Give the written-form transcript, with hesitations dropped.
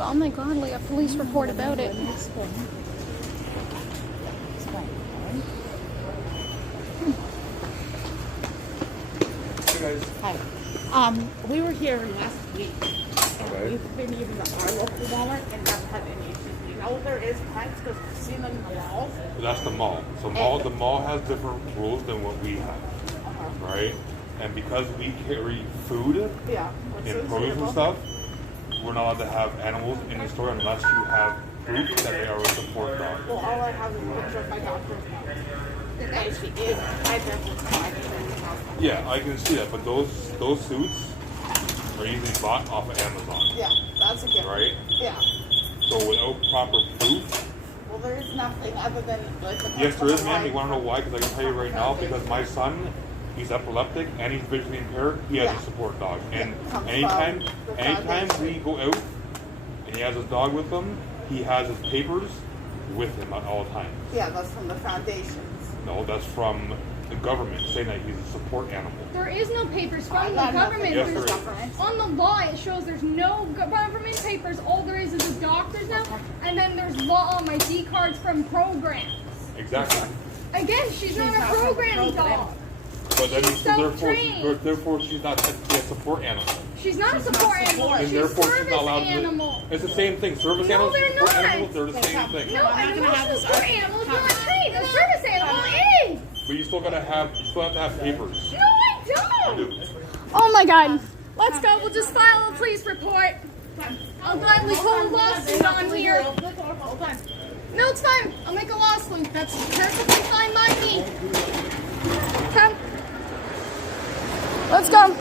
Oh my god, like a police report about it. Hi. We were here last week, and we've been using our local Walmart and haven't had any issues. You know there is times because we've seen them in the malls. That's the mall. So the mall has different rules than what we have, right? And because we carry food and produce and stuff, we're not allowed to have animals in the store unless you have proof that they are a support dog. Well, all I have is a picture of my doctor's note. And she is identified as a house. Yeah, I can see that, but those suits are usually bought off of Amazon. Yeah, that's a given. Right? Yeah. So without proper proof. Well, there is nothing other than like the. Yes, there is, man. You want to know why? Because I can tell you right now. Because my son, he's epileptic and he's visually impaired. He has a support dog, and anytime we go out and he has his dog with him, he has his papers with him at all times. Yeah, that's from the foundations. No, that's from the government saying that he's a support animal. There is no papers from the government. Yes, there is. On the law, it shows there's no government papers. All there is a doctor's note, and then there's ID cards from programs. Exactly. Again, she's not a program dog. But then She's therefore she's not technically a support animal. She's not a support animal. And She's therefore service she's not allowed animal. It's the same thing. Service No, animals they're and support not. animals, they're the same thing. No, an emotional support animal is not trained. A service animal is. But you still have to have papers. No, I don't. You do. Oh my god. Let's go. We'll just file a police report. I'll gladly hold a lawsuit on here. No, it's fine. I'll make a lawsuit. That's perfectly fine by me. Come. Let's go.